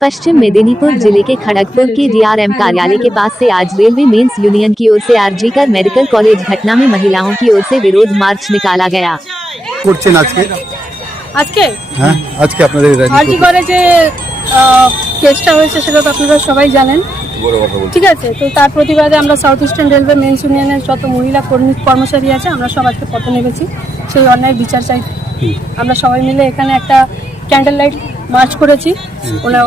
पश्चिम मेदिनीपुर जिले के खड़गपुर के डीआरएम कार्यालय के पास से आज रेलवे मेंस यूनियन की ओर से आरजीकर मेडिकल कॉलेज घटना में महिलाओं की ओर से विरोध मार्च निकाला गया। করছেন আজকে আজকে হ্যাঁ আজকে আপনাদের আরজি করে যে কেসটা হয়েছে সেটা তো আপনারা সবাই জানেন, ঠিক আছে। তো তার প্রতিবাদে আমরা সাউথ ইস্টার্ন রেলওয়ে মেন্স ইউনিয়নের যত মহিলা কর্মচারী আছে আমরা সব আজকে পথে নেমেছি সেই অন্যায় বিচার চাই। আমরা সবাই মিলে এখানে একটা ক্যান্ডেল লাইট মার্চ করেছি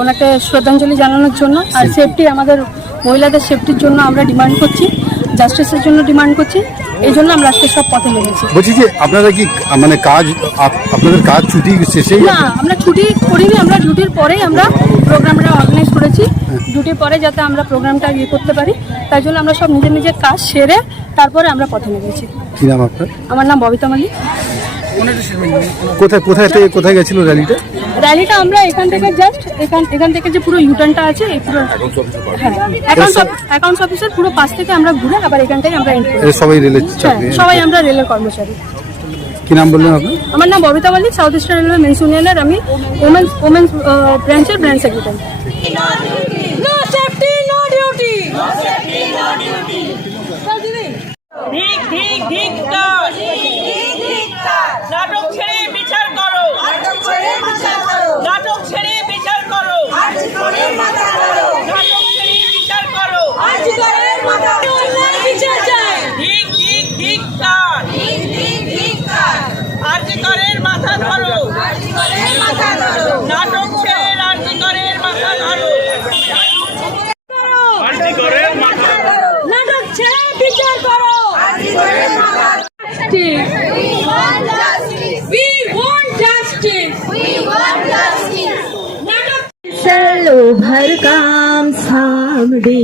ওনাকে শ্রদ্ধাঞ্জলি জানানোর জন্য, আর সেফটি আমাদের মহিলাদের সেফটির জন্য আমরা ডিমান্ড করছি, জাস্টিসের জন্য ডিমান্ড করছি, এই জন্য আমরা আজকে সব পথে নেমেছি। বলছি যে আপনারা কি মানে কাজ আপনাদের কাজ ছুটি শেষেই? না, আমরা ছুটি করিনি, আমরা ডিউটির পরেই আমরা প্রোগ্রামটা অর্গানাইজ করেছি। ডিউটির পরে যাতে আমরা প্রোগ্রামটা ইয়ে করতে পারি তাই জন্য আমরা সব নিজের নিজের কাজ সেরে তারপরে আমরা পথে নেমেছি। কি নাম আপনার? আমার নাম ববিতা মালিক। কোথায় গেছিল র্যালিটা? র্যালিটা আমরা এখান থেকে জাস্ট এখান থেকে যে পুরো ইউটার্নটা আছে এই পুরো অ্যাকাউন্টস অফিসের পুরো পাশ থেকে আমরা ঘুরে আবার এখান থেকে আমরা এন্ড করি। সবাই রেলের সবাই আমরা রেলের কর্মচারী। কি নাম বললেন আপনি? আমার নাম Babita Malik, south eastern railway men's ইউনিয়নের আমি ওমেন্স ব্রাঞ্চের branch secretary. No safety no duty, no safety no duty. নাটক ছেড়ে বিচার করো, নাটক ছেড়ে বিচার করো, নাটক ছেড়ে বিচার করো, আরজিকরের মাথা ধরো, নাটক ছেড়ে বিচার করো, আরজিকরের মাথা ধরো, বিচার চাই। ঠিক ঠিক ঠিক কার, ঠিক ঠিক ঠিক কার, আরজিকরের মাথা ধরো, আরজিকরের মাথা ধরো, নাটক ছেড়ে আরজিকরের মাথা ধরো, আরজিকরের মাথা ধরো, নাটক ছেড়ে বিচার করো, আরজিকরের মাথা ধরো। We want justice. We want justice. চলো ভর কাম সামনে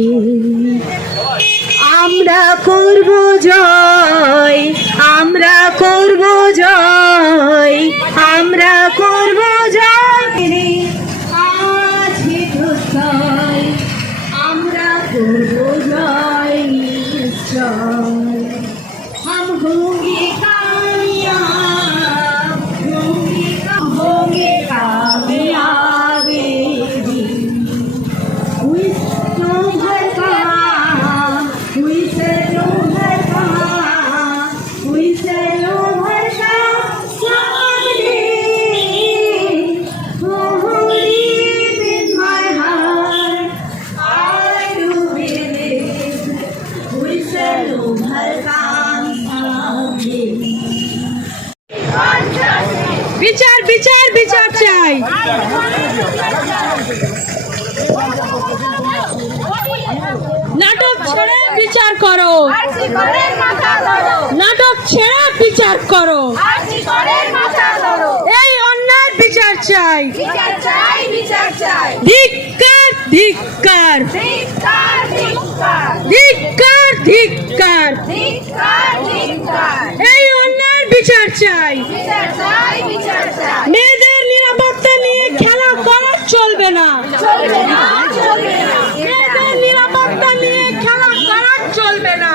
আমরা করব জয়, আমরা করব জয়, আমরা করব জয়। আছে জয়, আমরা করব জয় নিশ্চয়। हम होंगे कामयाब, होंगे कामयाब। We know her काम, we say no her काम, we say no her काम। Somebody who live in my heart, I do believe, we say no her काम। বিচার বিচার বিচার চাই। নাটক ছেড়ে বিচার করো, নাটক ছেড়ে বিচার করো, এই অন্যায় বিচার চাই। ধিক্কার ধিক্কার ধিক্কার ধিক্কার, এই অন্যায় বিচার চাই। মেয়েদের নিরাপত্তা নিয়ে খেলা করা চলবে না, মেয়েদের নিরাপত্তা নিয়ে খেলা করা চলবে না।